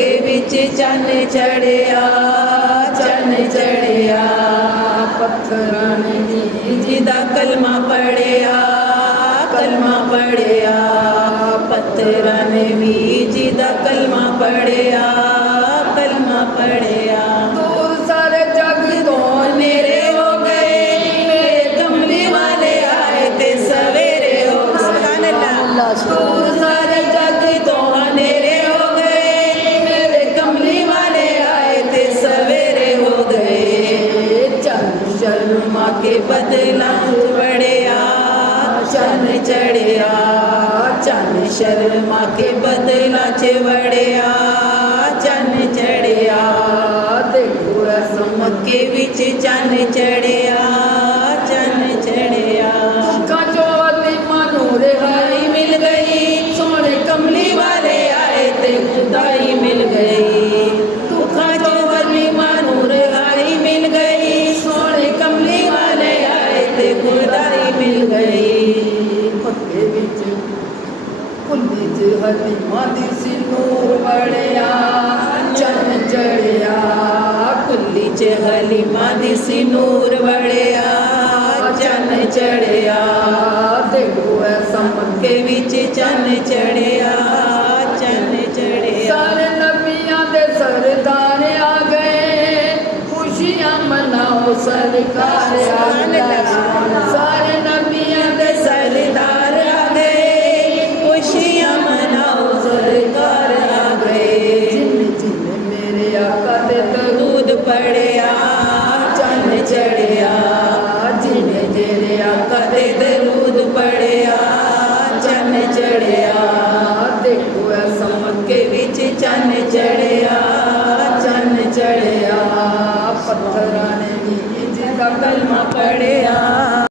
के विच चन चढ़िया, चन चढ़िया। पत्थरां ने जिदा कलमा पढ़िया, कलमा पढ़िया। पत्थरां ने भी जिदा कलमा पढ़िया, कलमा पढ़िया। दूर सारे जग तो मेरे हो गए, मेरे कमली वाले आए ते सवेरे हो गए। दूर सारे जग तो अंधेरे हो गए, मेरे कमली वाले आए थे सवेरे हो गए। चन शर्मा के बदला बढ़िया, चन चढ़िया। चन शर्मा के बदला बढ़िया, चन चढ़िया। देखो समक के विच चन चढ़िया, चन चढ़िया। कचौती मनोरे खुदाई मिल गई, सोने कमली वाले आए थे खुदाई मिल गई। दुखा चौवनी मानूर आई मिल गई, सोने कमली वाले आए थे खुदाई मिल गई। पक्के विच कुल्ली च हरी मादी सी नूर बढ़िया, चन चढ़िया। कुल्ली च हलीमा दी सी नूर बढ़िया, चन चढ़िया। देखो समक के विच चन चढ़िया, चन चढ़िया। सारे नबियां दे सरदार आ गए, खुशियां मनाओ सरकार आ गए। सारे नबियां दे सरदार आ गए, खुशियां मनाओ सरकार आ गए। जिन जिन मेरे आका दे दूध पड़िया, चन चढ़िया। जिने तेरे आका दे दरूद पड़िया, चन चढ़िया। देखो समक के विच चन चढ़िया, चन चढ़िया। पत्थरां ने भी जिदा कलमा पढ़िया।